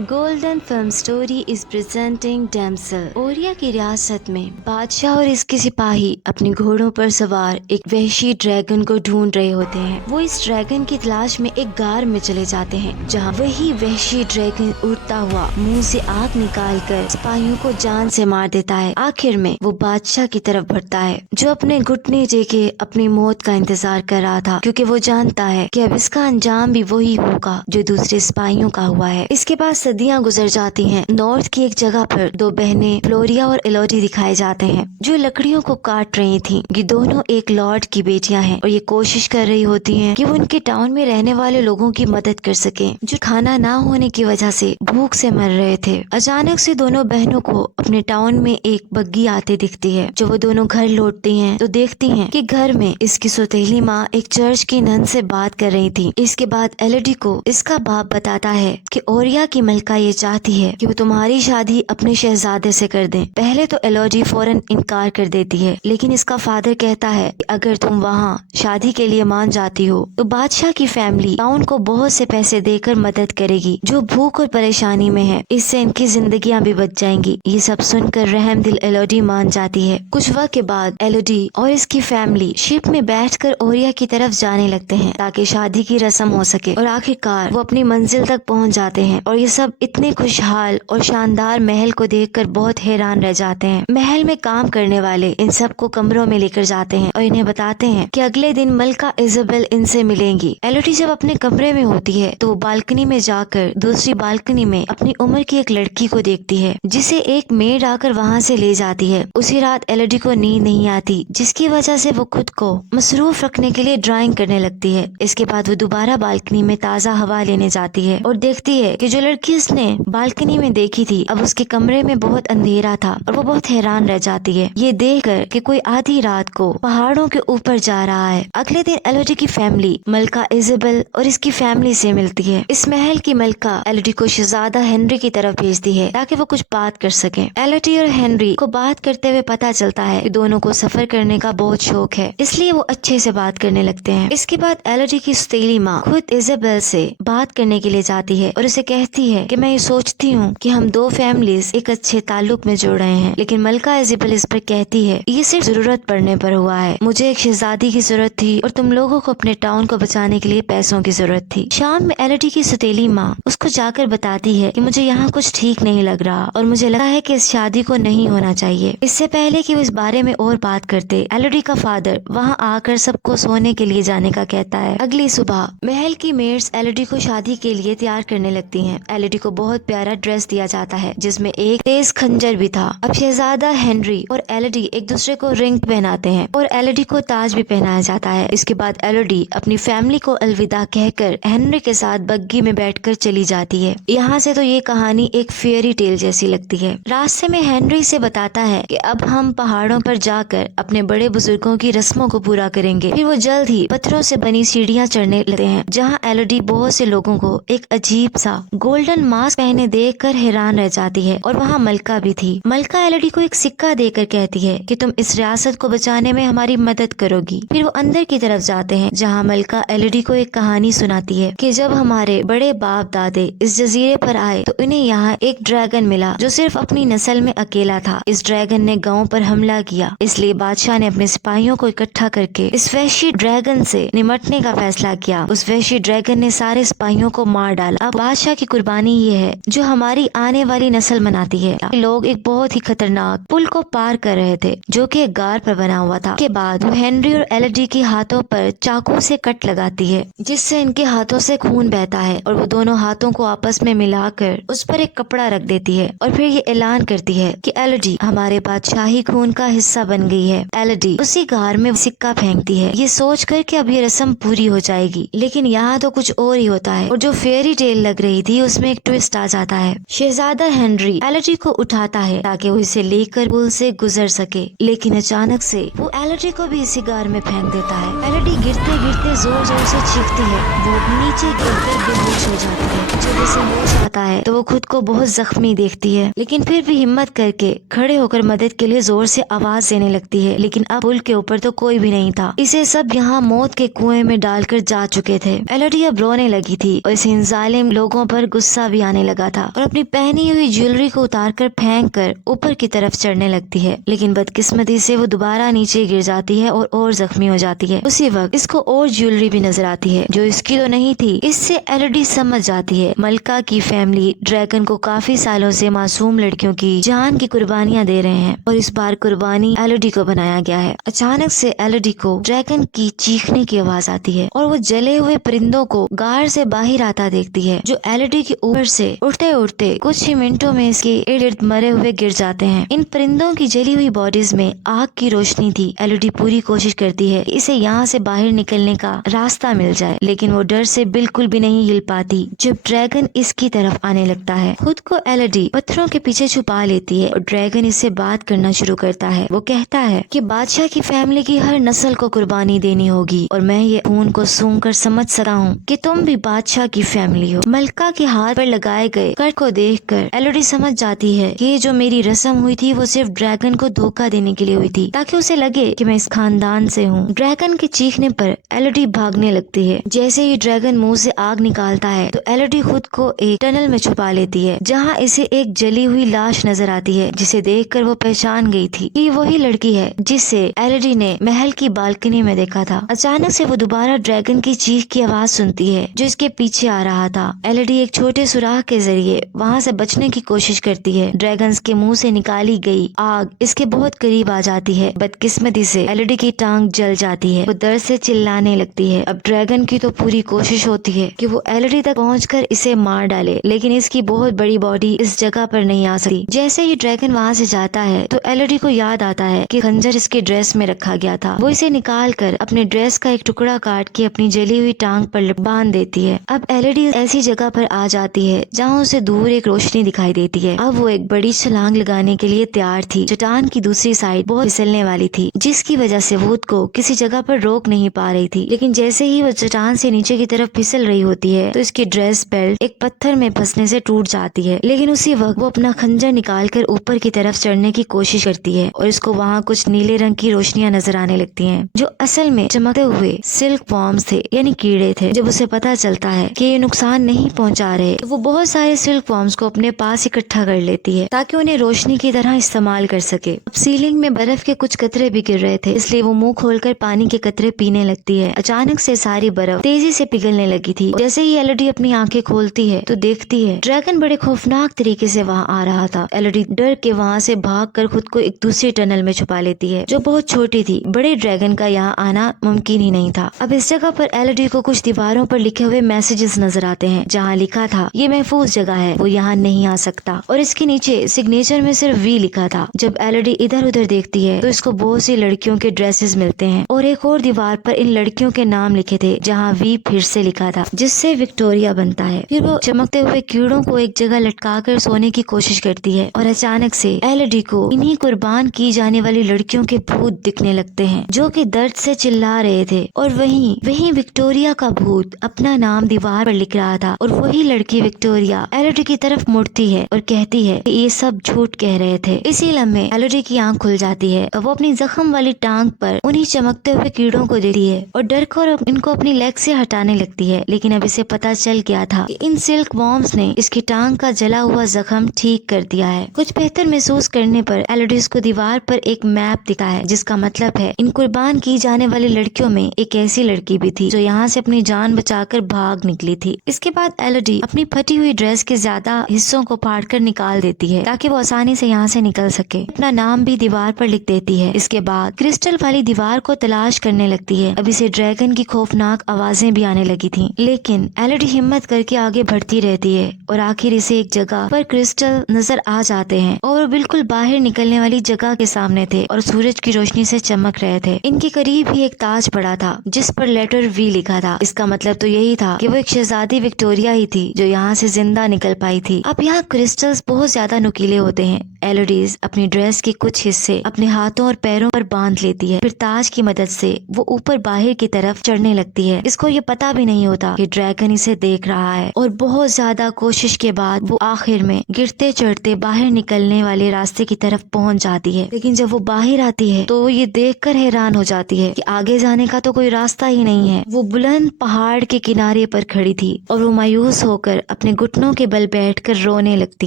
Golden Film Story is presenting Damsel. Aurea की रियासत में बादशाह और इसके सिपाही अपने घोड़ों पर सवार एक वहशी ड्रैगन को ढूंढ रहे होते हैं। वो इस ड्रैगन की तलाश में एक गार में चले जाते हैं, जहाँ वही वहशी ड्रैगन उड़ता हुआ मुंह से आग निकाल कर सिपाहियों को जान से मार देता है। आखिर में वो बादशाह की तरफ बढ़ता है, जो अपने घुटने टेके अपनी मौत का इंतजार कर रहा था, क्योंकि वो जानता है कि अब इसका अंजाम भी वही होगा जो दूसरे सिपाहियों का हुआ है। इसके बाद सदियां गुजर जाती हैं। नॉर्थ की एक जगह पर दो बहनें फ्लोरिया और एलोडी दिखाए जाते हैं, जो लकड़ियों को काट रही थीं। ये दोनों एक लॉर्ड की बेटियां हैं और ये कोशिश कर रही होती हैं कि वो उनके टाउन में रहने वाले लोगों की मदद कर सकें, जो खाना ना होने की वजह से भूख से मर रहे थे। अचानक से दोनों बहनों को अपने टाउन में एक बग्गी आते दिखती है। जो वो दोनों घर लौटती हैं तो देखती हैं कि घर में इसकी सौतेली माँ एक चर्च की नन से बात कर रही थी। इसके बाद एलोडी को इसका बाप बताता है कि ओरिया की मलका ये चाहती है कि वो तुम्हारी शादी अपने शहजादे से कर दें। पहले तो एलोडी फौरन इनकार कर देती है, लेकिन इसका फादर कहता है कि अगर तुम वहाँ शादी के लिए मान जाती हो तो बादशाह की फैमिली टाउन को बहुत से पैसे देकर मदद करेगी, जो भूख और परेशानी में है। इससे इनकी जिंदगियां भी बच जाएंगी। ये सब सुनकर रहम दिल एलोडी मान जाती है। कुछ वक्त के बाद एलोडी और इसकी फैमिली शिप में बैठकर ओरिया की तरफ जाने लगते हैं, ताकि शादी की रस्म हो सके। और आखिरकार वो अपनी मंजिल तक पहुंच जाते हैं और ये सब इतने खुशहाल और शानदार महल को देखकर बहुत हैरान रह जाते हैं। महल में काम करने वाले इन सबको कमरों में लेकर जाते हैं और इन्हें बताते हैं कि अगले दिन मलका इजाबेल इनसे मिलेंगी। एलोडी जब अपने कमरे में होती है तो वो बालकनी में जाकर दूसरी बालकनी में अपनी उम्र की एक लड़की को देखती है, जिसे एक मेड आकर वहाँ से ले जाती है। उसी रात एलोडी को नींद नहीं आती, जिसकी वजह से वो खुद को मसरूफ रखने के लिए ड्राइंग करने लगती है। इसके बाद वो दोबारा बालकनी में ताज़ा हवा लेने जाती है और देखती है कि जो लड़की उसने बालकनी में देखी थी अब उसके कमरे में बहुत अंधेरा था, और वो बहुत हैरान रह जाती है ये देखकर कि कोई आधी रात को पहाड़ों के ऊपर जा रहा है। अगले दिन एलोडी की फैमिली मलका इजाबेल और इसकी फैमिली से मिलती है। इस महल की मलका एलोडी को शहजादा हेनरी की तरफ भेजती है ताकि वो कुछ बात कर सके। एलोडी और हेनरी को बात करते हुए पता चलता है कि दोनों को सफर करने का बहुत शौक है, इसलिए वो अच्छे से बात करने लगते हैं। इसके बाद एलोडी की सौतेली माँ खुद इजाबेल से बात करने के लिए जाती है और उसे कहती है कि मैं ये सोचती हूँ कि हम दो फैमिलीज एक अच्छे ताल्लुक में जुड़ रहे हैं। लेकिन मलका इजाबेल इस पर कहती है ये सिर्फ जरूरत पड़ने पर हुआ है। मुझे एक शहजादी की जरूरत थी और तुम लोगों को अपने टाउन को बचाने के लिए पैसों की जरूरत थी। शाम में एलोडी की सौतेली माँ उसको जाकर बताती है कि मुझे यहाँ कुछ ठीक नहीं लग रहा और मुझे लगता है कि इस शादी को नहीं होना चाहिए। इससे पहले कि वो इस बारे में और बात करते, एलोडी का फादर वहाँ आकर सबको सोने के लिए जाने का कहता है। अगली सुबह महल की मेड्स एलोडी को शादी के लिए तैयार करने लगती हैं। एलोडी को बहुत प्यारा ड्रेस दिया जाता है, जिसमें एक तेज खंजर भी था। अब शहजादा हेनरी और एलोडी एक दूसरे को रिंग पहनाते हैं और एलोडी को ताज भी पहनाया जाता है। इसके बाद एलोडी अपनी फैमिली को अलविदा कहकर हेनरी के साथ बग्गी में बैठकर चली जाती है। यहाँ से तो ये कहानी एक फेयरी टेल जैसी लगती है। रास्ते में हेनरी से बताता है कि अब हम पहाड़ों पर जाकर अपने बड़े बुजुर्गों की रस्मों को पूरा करेंगे। फिर वो जल्द ही पत्थरों से बनी सीढ़ियाँ चढ़ने लगते हैं, जहाँ एलोडी बहुत से लोगों को एक अजीब सा गोल्डन मास्क पहने देखकर हैरान रह जाती है। और वहाँ मलका भी थी। मलका एलोडी को एक सिक्का देकर कहती है कि तुम इस रियासत को बचाने में हमारी मदद करोगी। फिर वो अंदर की तरफ जाते हैं, जहाँ मलका एलोडी को एक कहानी सुनाती है कि जब हमारे बड़े बाप दादे इस जजीरे पर आए तो उन्हें यहाँ एक ड्रैगन मिला जो सिर्फ अपनी नस्ल में अकेला था। इस ड्रैगन ने गांव पर हमला किया, इसलिए बादशाह ने अपने सिपाहियों को इकट्ठा करके इस वहशी ड्रैगन से निमटने का फैसला किया। उस वहशी ड्रैगन ने सारे सिपाहियों को मार डाला। अब बादशाह की कुर्बानी ये है जो हमारी आने वाली नस्ल मनाती है। लोग एक बहुत ही खतरनाक पुल को पार कर रहे थे, जो कि एक गार पर बना हुआ था। के बाद वो हेनरी और एलोडी के हाथों पर चाकू से कट लगाती है, जिससे इनके हाथों से खून बहता है, और वो दोनों हाथों को आपस में मिलाकर उस पर एक कपड़ा रख देती है और फिर ये ऐलान करती है कि एलोडी हमारे बादशाही खून का हिस्सा बन गई है। एलोडी उसी गार में सिक्का फेंकती है, ये सोच कर कि अब ये रस्म पूरी हो जाएगी। लेकिन यहाँ तो कुछ और ही होता है, और जो फेयरी टेल लग रही थी उसमें एक ट्विस्ट आ जाता है। शहजादा हेनरी एलोडी को उठाता है ताकि वो इसे लेकर पुल से गुजर सके, लेकिन अचानक से वो एलोडी को भी इसी गार में फेंक देता है। एलोडी गिरते गिरते जोर जोर से चीखती है। वो नीचे गिरकर बेहोश हो जाती है। जब उसे होश आता है तो वो खुद को बहुत जख्मी देखती है, लेकिन फिर भी हिम्मत करके खड़े होकर मदद के लिए जोर से आवाज देने लगती है। लेकिन अब पुल के ऊपर तो कोई भी नहीं था। इसे सब यहाँ मौत के कुएं में डालकर जा चुके थे। एलोडी अब रोने लगी थी और इसे इन जालिम लोगों पर गुस्सा गुस्सा भी आने लगा था और अपनी पहनी हुई ज्वेलरी को उतारकर फेंक कर ऊपर की तरफ चढ़ने लगती है, लेकिन बदकिस्मती से वो दोबारा नीचे गिर जाती है और जख्मी हो जाती है। उसी वक्त इसको और ज्वेलरी भी नजर आती है जो इसकी तो नहीं थी। इससे एलडी समझ जाती है मलका की फैमिली ड्रैगन को काफी सालों से मासूम लड़कियों की जान की कुर्बानियां दे रहे हैं और इस बार कुर्बानी एलडी को बनाया गया है। अचानक से एलडी को ड्रैगन की चीखने की आवाज आती है और वो जले हुए परिंदों को गार से बाहर आता देखती है, जो एलडी के ऊपर से उड़ते उड़ते कुछ ही मिनटों में इसके इर्द गिर्द मरे हुए गिर जाते हैं। इन परिंदों की जली हुई बॉडीज में आग की रोशनी थी। एलडी पूरी कोशिश करती है इसे यहाँ से बाहर निकलने का रास्ता मिल जाए, लेकिन वो डर से बिल्कुल भी नहीं हिल पाती जब ड्रैगन इसकी तरफ आने लगता है। खुद को एलडी पत्थरों के पीछे छुपा लेती है और ड्रैगन इससे बात करना शुरू करता है। वो कहता है कि बादशाह की फैमिली की हर नस्ल को कुर्बानी देनी होगी और मैं ये खून को सूंघ कर समझ सका हूँ कि तुम भी बादशाह की फैमिली हो। मलका के हाथ पर लगाए गए कट को देखकर एलडी समझ जाती है कि जो मेरी रस्म हुई थी वो सिर्फ ड्रैगन को धोखा देने के लिए हुई थी, ताकि उसे लगे कि मैं इस खानदान से हूँ। ड्रैगन के चीखने पर एलडी भागने लगती है। जैसे ही ड्रैगन मुंह से आग निकालता है तो एलडी खुद को एक टनल में छुपा लेती है, जहाँ इसे एक जली हुई लाश नजर आती है, जिसे देखकर वो पहचान गई थी कि वही लड़की है जिसे एलडी ने महल की बालकनी में देखा था। अचानक से वो दोबारा ड्रैगन की चीख की आवाज सुनती है जो इसके पीछे आ रहा था। एलडी एक छोटे सुराख के जरिए वहाँ से बचने की कोशिश करती है। ड्रैगन के मुंह से निकाली गई आग इसके बहुत करीब आ जाती है। बदकिस्मती से एलडी की टांग जल जाती है। वो दर्द से चिल्लाने लगती है। अब ड्रैगन की तो पूरी कोशिश होती है कि वो एलडी तक पहुंचकर इसे मार डाले, लेकिन इसकी बहुत बड़ी बॉडी इस जगह पर नहीं आ सकती। जैसे ही ड्रैगन वहाँ से जाता है तो एलडी को याद आता है कि खंजर इसके ड्रेस में रखा गया था। वो इसे निकाल कर अपने ड्रेस का एक टुकड़ा काट के अपनी जली हुई टांग पर बांध देती है। अब एलडी ऐसी जगह पर आ जाती है जहाँ उसे दूर एक रोशनी दिखाई देती है। अब वो एक बड़ी छलांग लगाने के लिए तैयार थी। चट्टान की दूसरी साइड बहुत फिसलने वाली थी, जिसकी वजह से वो को किसी जगह पर रोक नहीं पा रही थी। लेकिन जैसे ही वो चट्टान से नीचे की तरफ फिसल रही होती है तो इसकी ड्रेस बेल्ट एक पत्थर में फंसने से टूट जाती है। लेकिन उसी वक्त वो अपना खंजर निकाल कर ऊपर की तरफ चढ़ने की कोशिश करती है और इसको वहाँ कुछ नीले रंग की रोशनियां नजर आने लगती हैं, जो असल में चमकते हुए सिल्क वॉर्म्स थे, यानी कीड़े थे। जब उसे पता चलता है कि ये नुकसान नहीं पहुंचा रहे तो वो बहुत सारे सिल्क वॉर्म्स को अपने पास इकट्ठा कर लेती है ताकि उन्हें रोशनी की तरह इस्तेमाल कर सके। अब सीलिंग में बर्फ के कुछ कतरे भी गिर रहे थे, इसलिए वो मुंह खोलकर पानी के कतरे पीने लगती है। अचानक से सारी बर्फ तेजी से पिघलने लगी थी। जैसे ही एलडी अपनी आंखें खोलती है तो देखती है ड्रैगन बड़े खौफनाक तरीके से वहाँ आ रहा था। एलडी डर के वहाँ से भागकर खुद को एक दूसरी टनल में छुपा लेती है जो बहुत छोटी थी। बड़े ड्रैगन का यहाँ आना मुमकिन ही नहीं था। अब इस जगह पर एलडी को कुछ दीवारों पर लिखे हुए मैसेजेस नजर आते हैं, जहाँ लिखा था ये महफूज जगह है, वो यहाँ नहीं आ सकता, और इसके नीचे सिग्नेचर में सिर्फ वी लिखा था। जब एलडी इधर उधर देखती है तो इसको बहुत सी लड़कियों के ड्रेसेस मिलते हैं और एक और दीवार पर इन लड़कियों के नाम लिखे थे, जहाँ वी फिर से लिखा था, जिससे विक्टोरिया बनता है। फिर वो चमकते हुए कीड़ों को एक जगह लटकाकर सोने की कोशिश करती है और अचानक से एलडी को इन्हीं कुर्बान की जाने वाली लड़कियों के भूत दिखने लगते हैं जो कि दर्द से चिल्ला रहे थे। और वहीं विक्टोरिया का भूत अपना नाम दीवार पर लिख रहा था और वही लड़की विक्टोरिया एलडी की तरफ मुड़ती है और कहती है कि ये सब झूठ कह रहे थे। इसी लम्हे एलडी की आंख खुल जाती है और वो अपनी जख्म वाली टांग पर उन्हीं चमकते हुए कीड़ों को देखती है और डर कर इनको अपनी लेग से हटाने लगती है। लेकिन अब इसे पता चल गया था कि इन सिल्क वॉर्म्स ने इसकी टांग का जला हुआ जख्म ठीक कर दिया है। कुछ बेहतर महसूस करने पर एलडी को दीवार पर एक मैप दिखा है, जिसका मतलब है इन कुर्बान की जाने वाली लड़कियों में एक ऐसी लड़की भी थी जो यहाँ से अपनी जान बचाकर भाग निकली थी। इसके बाद एलडी अपनी फटी हुई ड्रेस के ज्यादा हिस्सों को फाड़कर निकाल देती है ताकि वो आसानी से यहाँ से निकल सके। अपना नाम भी दीवार पर लिख देती है। इसके बाद क्रिस्टल वाली दीवार को तलाश करने लगती है। अब इसे ड्रैगन की खौफनाक आवाजें भी आने लगी थी, लेकिन एलडी हिम्मत करके आगे बढ़ती रहती है और आखिर इसे एक जगह पर क्रिस्टल नजर आ जाते हैं और वो बिल्कुल बाहर निकलने वाली जगह के सामने थे और सूरज की रोशनी से चमक रहे थे। इनके करीब ही एक ताज पड़ा था जिस पर लेटर वी लिखा था। इसका मतलब तो यही था कि वो एक शहजादी विक्टोरिया ही थी जो यहाँ से जिंदा निकल पाई थी। अब यहाँ क्रिस्टल्स बहुत ज्यादा नुकीले होते हैं। एलोडीज अपनी ड्रेस के कुछ हिस्से अपने हाथों और पैरों पर बांध लेती है। फिर ताज की मदद से वो ऊपर बाहर की तरफ चढ़ने लगती है। इसको ये पता भी नहीं होता कि ड्रैगन इसे देख रहा है और बहुत ज्यादा कोशिश के बाद वो आखिर में गिरते चढ़ते बाहर निकलने वाले रास्ते की तरफ पहुंच जाती है। लेकिन जब वो बाहर आती है तो वो ये देखकर हैरान हो जाती है कि आगे जाने का तो कोई रास्ता ही नहीं है। वो बुलंद पहाड़ के किनारे पर खड़ी थी और वो मायूस होकर अपने घुटनों के बल बैठकर रोने लगती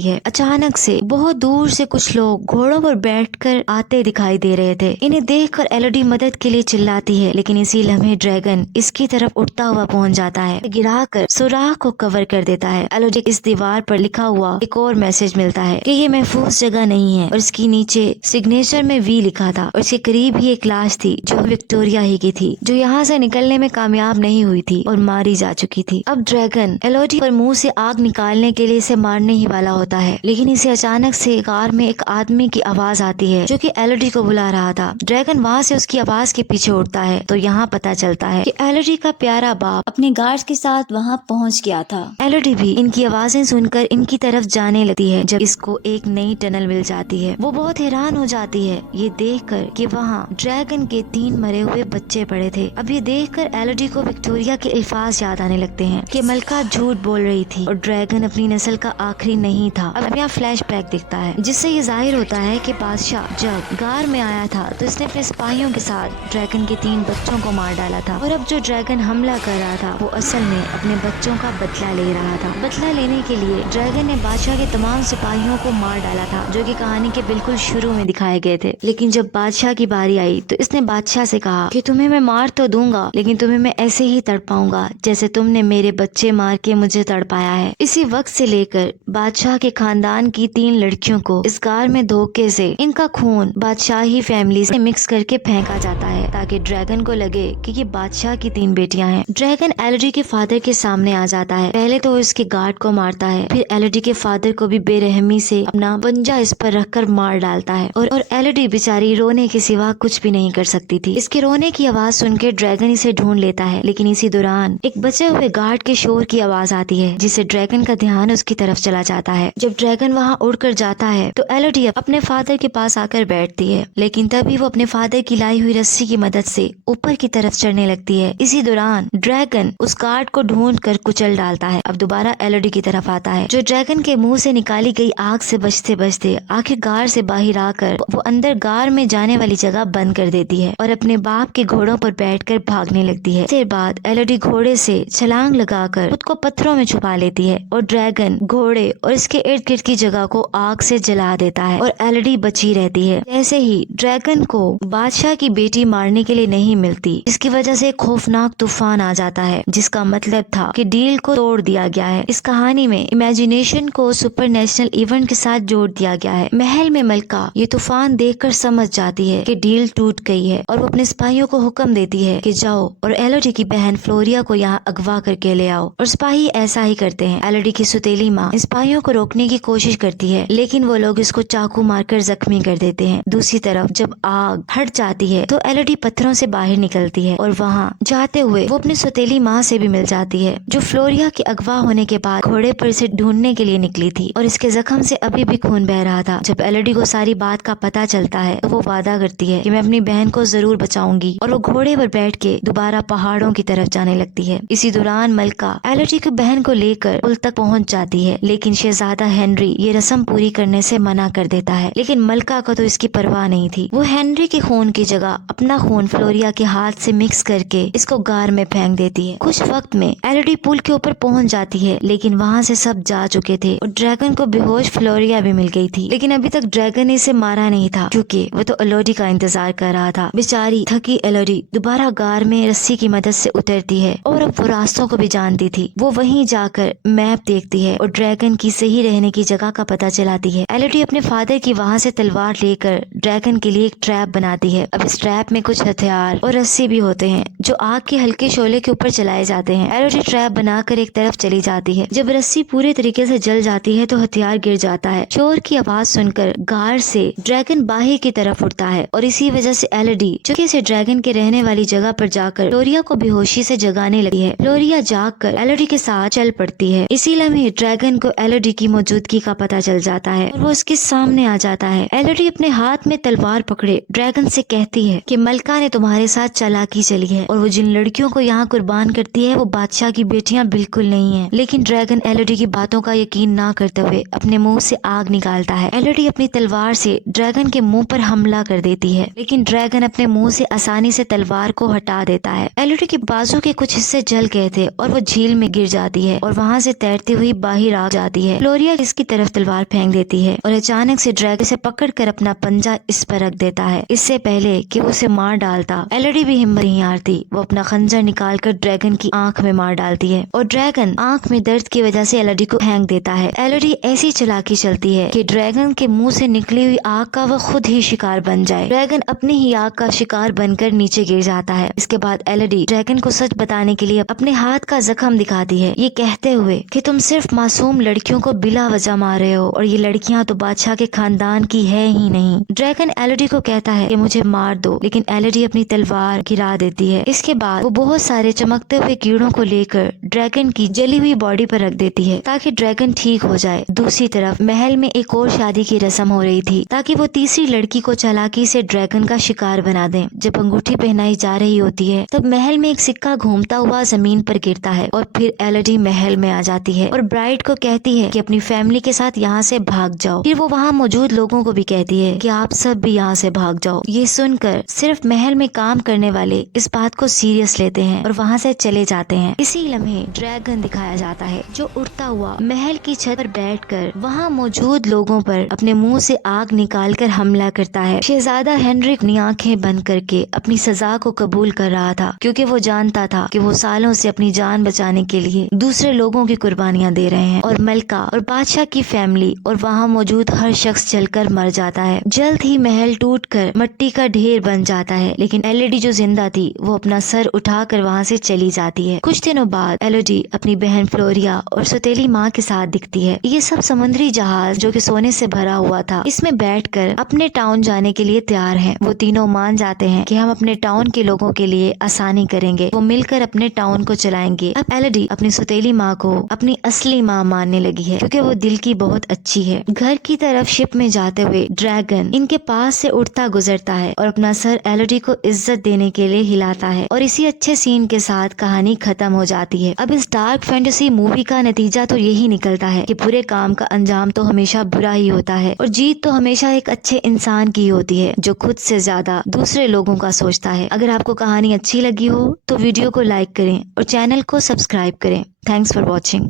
है। अचानक से बहुत दूर से कुछ लोग घोड़ों पर बैठकर आते दिखाई दे रहे थे। इन्हें देखकर एलोडी मदद के लिए चिल्लाती है, लेकिन इसी लम्हे ड्रैगन इसकी तरफ उड़ता हुआ पहुंच जाता है, गिराकर सुराख को कवर कर देता है। एलोडी इस दीवार पर लिखा हुआ एक और मैसेज मिलता है कि ये महफूज जगह नहीं है और इसके नीचे सिग्नेचर में वी लिखा था और इसके करीब ही एक लाश थी जो विक्टोरिया ही की थी, जो यहाँ से निकलने में कामयाब नहीं हुई थी और मारी जा चुकी थी। अब ड्रैगन एलोडी पर मुंह से आग निकालने के लिए इसे मारने ही वाला होता है, लेकिन इसे अचानक से कार में एक आदमी की आवाज आती है जो कि एलोडी को बुला रहा था। ड्रैगन वहाँ से उसकी आवाज के पीछे उड़ता है तो यहाँ पता चलता है कि एलोडी का प्यारा बाप अपने गार्ड्स के साथ वहाँ पहुँच गया था। एलोडी भी इनकी आवाजें सुनकर इनकी तरफ जाने लगती है। जब इसको एक नई टनल मिल जाती है वो बहुत हैरान हो जाती है ये देखकर कि वहाँ ड्रैगन के 3 मरे हुए बच्चे पड़े थे। अब ये देखकर एलोडी को विक्टोरिया के अल्फाज याद आने लगते हैं कि मलका झूठ बोल रही थी और ड्रैगन अपनी नस्ल का आखिरी नहीं था। अब यहाँ फ्लैशबैक दिखता है जिससे ये जाहिर होता है कि बादशाह जब गार में आया था तो इसने अपने सिपाहियों के साथ ड्रैगन के 3 बच्चों को मार डाला था और अब जो ड्रैगन हमला कर रहा था वो असल में अपने बच्चों का बदला ले रहा था। बदला लेने के लिए ड्रैगन ने बादशाह के तमाम सिपाहियों को मार डाला था जो कि कहानी के बिल्कुल शुरू में दिखाए गए थे। लेकिन जब बादशाह की बारी आई तो इसने बादशाह से कहा कि तुम्हें मैं मार तो दूंगा लेकिन तुम्हें मैं ऐसे ही तड़पाऊंगा जैसे तुमने मेरे बच्चे मार के मुझे तड़पाया है। इसी वक्त से लेकर बादशाह के खानदान की 3 लड़कियों को इस कार में धोखे से इनका खून बादशाही फैमिली से मिक्स करके फेंका जाता है ताकि ड्रैगन को लगे कि ये बादशाह की 3 बेटियां हैं। ड्रैगन एलोडी के फादर के सामने आ जाता है। पहले तो वो इसके गार्ड को मारता है, फिर एलोडी के फादर को भी बेरहमी से अपना पंजा इस पर रखकर मार डालता है और एलोडी बेचारी रोने के सिवा कुछ भी नहीं कर सकती थी। इसके रोने की आवाज सुनकर ड्रैगन इसे ढूंढ लेता है, लेकिन इसी दौरान एक बचे हुए गार्ड के शोर की आवाज आती है जिससे ड्रैगन का ध्यान उसकी तरफ चला जाता है। जब ड्रैगन वहाँ उड़कर जाता है तो एलोडी अपने फादर के पास आकर बैठती है, लेकिन तभी वो अपने फादर की लाई हुई रस्सी की मदद से ऊपर की तरफ चढ़ने लगती है। इसी दौरान ड्रैगन उस गार्ड को ढूंढ कर कुचल डालता है। अब दोबारा एलोडी की तरफ आता है जो ड्रैगन के मुंह से निकाली गई आग से बचते बचते आखिर गार से बाहर आकर वो अंदर गार में जाने वाली जगह बंद कर देती है और अपने बाप के घोड़ों पर बैठकर भागने लगती है। देर बाद एलोडी घोड़े से छलांग लगाकर खुद को पत्थरों में छुपा लेती है और ड्रैगन घोड़े और इसके इर्द गिर्द की जगह को आग से जला देता है और एलोडी बची रहती है। जैसे ही ड्रैगन को बादशाह की बेटी मारने के लिए नहीं मिलती, इसकी वजह से खौफनाक तूफान आ जाता है जिसका मतलब था कि डील को तोड़ दिया गया है। इस कहानी में इमेजिनेशन को सुपरनेशनल इवेंट के साथ जोड़ दिया गया है। महल में मलका ये तूफान देखकर समझ जाती है कि डील टूट गई है और वो अपने सिपाहियों को हुक्म देती है कि जाओ और एलोडी की बहन फ्लोरिया को यहाँ अगवा करके ले आओ और सिपाही ऐसा ही करते हैं। एलोडी की सुतेली माँ सिपाहियों को रोकने की कोशिश करती है लेकिन वो लोग इसको चाकू मारकर जख्मी कर देते हैं। दूसरी तरफ जब आग हट जाती है तो एलोडी पत्थरों से बाहर निकलती है और वहाँ जाते हुए वो अपनी सुतेली माँ से भी मिल जाती है जो फ्लोरिया के अगवा होने के बाद घोड़े पर इसे ढूंढने के लिए निकली थी और इसके जख्म से अभी भी खून बह रहा था। जब एलोडी को सारी बात का पता चलता है तो वो वादा करती है कि मैं अपनी बहन को जरूर बचाऊंगी और वो घोड़े पर बैठ के दोबारा पहाड़ों की तरफ जाने लगती है। इसी दौरान मलका एलोडी की बहन को लेकर पुल तक पहुँच जाती है लेकिन शहजादा हेनरी ये रस्म पूरी करने से मना कर देता है। लेकिन मलका को तो इसकी परवाह नहीं थी। वो हेनरी के खून की जगह अपना खून फ्लोरिया के हाथ से मिक्स करके इसको गार में फेंक देती है। कुछ वक्त में एलोडी पुल के ऊपर पहुंच जाती है लेकिन वहां से सब जा चुके थे और ड्रैगन को बेहोश फ्लोरिया भी मिल गई थी। लेकिन अभी तक ड्रैगन ने इसे मारा नहीं था क्योंकि वो तो एलोडी का इंतजार कर रहा था। बेचारी थकी एलोडी दोबारा गार में रस्सी की मदद से उतरती है और अब वो रास्तों को भी जानती थी। वो वहीं जाकर मैप देखती है और ड्रैगन की सही रहने की जगह का पता चलाती है। एलोडी अपने फादर की वहाँ से तलवार लेकर ड्रैगन के लिए एक ट्रैप बनाती है। अब इस ट्रैप में कुछ हथियार और रस्सी भी होते हैं जो आग के हल्के शोले के ऊपर चलाए जाते हैं। एलोडी ट्रैप बनाकर एक तरफ चली जाती है। जब रस्सी पूरे तरीके से जल जाती है तो हथियार गिर जाता है। शोर की आवाज सुनकर गार से ड्रैगन बाहर की तरफ उड़ता है और इसी वजह से एलोडी चुपके से ड्रैगन के रहने वाली जगह पर जाकर फ्लोरिया को बेहोशी से जगाने लगी है। फ्लोरिया जागकर एलोडी के साथ चल पड़ती है। इसी लम्हे ड्रैगन को एलोडी की मौजूदगी का पता चल जाता है और वो उसकी उसके सामने आ जाता है। एलोडी अपने हाथ में तलवार पकड़े ड्रैगन से कहती है कि मलका ने तुम्हारे साथ चालाकी चली है और वो जिन लड़कियों को यहाँ कुर्बान करती है वो बादशाह की बेटियां बिल्कुल नहीं है। लेकिन ड्रैगन एलोडी की बातों का यकीन ना करते हुए अपने मुंह से आग निकालता है। एलोडी अपनी तलवार से ड्रैगन के मुंह पर हमला कर देती है, लेकिन ड्रैगन अपने मुंह से आसानी से तलवार को हटा देता है। एलोडी के बाजू के कुछ हिस्से जल गए थे और वो झील में गिर जाती है और वहाँ से तैरती हुई बाहर आ जाती है। फ्लोरिया इसकी तरफ तलवार फेंक देती है और अचानक से ड्रैगन से पकड़कर अपना पंजा इस पर रख देता है, इससे पहले कि वो उसे मार डालता। एलोडी भी हिम्मत नहीं हारती, वो अपना खंजर निकालकर ड्रैगन की आंख में मार डालती है और ड्रैगन आंख में दर्द की वजह से एलोडी को फेंक देता है। एलोडी ऐसी चालाकी चलती है कि ड्रैगन के मुंह से निकली हुई आग का वो खुद ही शिकार बन जाए। ड्रैगन अपनी ही आग का शिकार बनकर नीचे गिर जाता है। इसके बाद एलोडी ड्रैगन को सच बताने के लिए अपने हाथ का जख्म दिखाती है, ये कहते हुए कि तुम सिर्फ मासूम लड़कियों को बिला वजह मार रहे हो और ये लड़कियां तो बादशाह के खानदान की है ही नहीं। ड्रैगन एलोडी को कहता है कि मुझे मार दो, लेकिन एलोडी अपनी तलवार गिरा देती है। इसके बाद वो बहुत सारे चमकते हुए कीड़ों को लेकर ड्रैगन की जली हुई बॉडी पर रख देती है ताकि ड्रैगन ठीक हो जाए। दूसरी तरफ महल में एक और शादी की रस्म हो रही थी ताकि वो तीसरी लड़की को चालाकी से ड्रैगन का शिकार बना दें। जब अंगूठी पहनाई जा रही होती है तब महल में एक सिक्का घूमता हुआ जमीन पर गिरता है और फिर एलोडी महल में आ जाती है और ब्राइड को कहती है कि अपनी फैमिली के साथ यहाँ से भाग जाओ। फिर वो वहाँ मौजूद लोगों को भी कहती है कि आप सब भी यहाँ से भाग जाओ। ये सुनकर सिर्फ महल में काम करने वाले इस बात को सीरियस लेते हैं और वहाँ से चले जाते हैं। इसी लम्हे ड्रैगन दिखाया जाता है जो उड़ता हुआ महल की छत पर बैठकर वहाँ मौजूद लोगों पर अपने मुंह से आग निकालकर हमला करता है। शहजादा हेनरिक अपनी आंखें बंद करके अपनी सजा को कबूल कर रहा था क्योंकि वो जानता था कि वो सालों से अपनी जान बचाने के लिए दूसरे लोगों की कुर्बानियां दे रहे हैं और मलका और बादशाह की फैमिली और वहाँ मौजूद हर शख्स जलकर मर जाता है। जल्द ही महल टूटकर मिट्टी का ढेर बन जाता है, लेकिन एलोडी जो जिंदा थी वो अपना सर उठाकर वहाँ से चली जाती है। कुछ दिनों बाद एलोडी अपनी बहन फ्लोरिया और सौतेली माँ के साथ दिखती है। ये सब समुद्री जहाज जो कि सोने से भरा हुआ था इसमें बैठकर अपने टाउन जाने के लिए तैयार हैं। वो तीनों मान जाते हैं कि हम अपने टाउन के लोगों के लिए आसानी करेंगे, वो मिलकर अपने टाउन को चलाएंगे। अब एलोडी अपनी सौतेली माँ को अपनी असली माँ मानने लगी है क्योंकि वो दिल की बहुत अच्छी है। घर की तरफ शिप में जाते हुए ड्रैगन इनके पास से उड़ता गुजरता है और अपना सर एलोडी को इज्जत देने के लिए हिलाता है और इसी अच्छे सीन के साथ कहानी खत्म हो जाती है। अब इस डार्क फैंटेसी मूवी का नतीजा तो यही निकलता है कि बुरे काम का अंजाम तो हमेशा बुरा ही होता है और जीत तो हमेशा एक अच्छे इंसान की होती है जो खुद से ज्यादा दूसरे लोगों का सोचता है। अगर आपको कहानी अच्छी लगी हो तो वीडियो को लाइक करें और चैनल को सब्सक्राइब करें। Thanks for watching.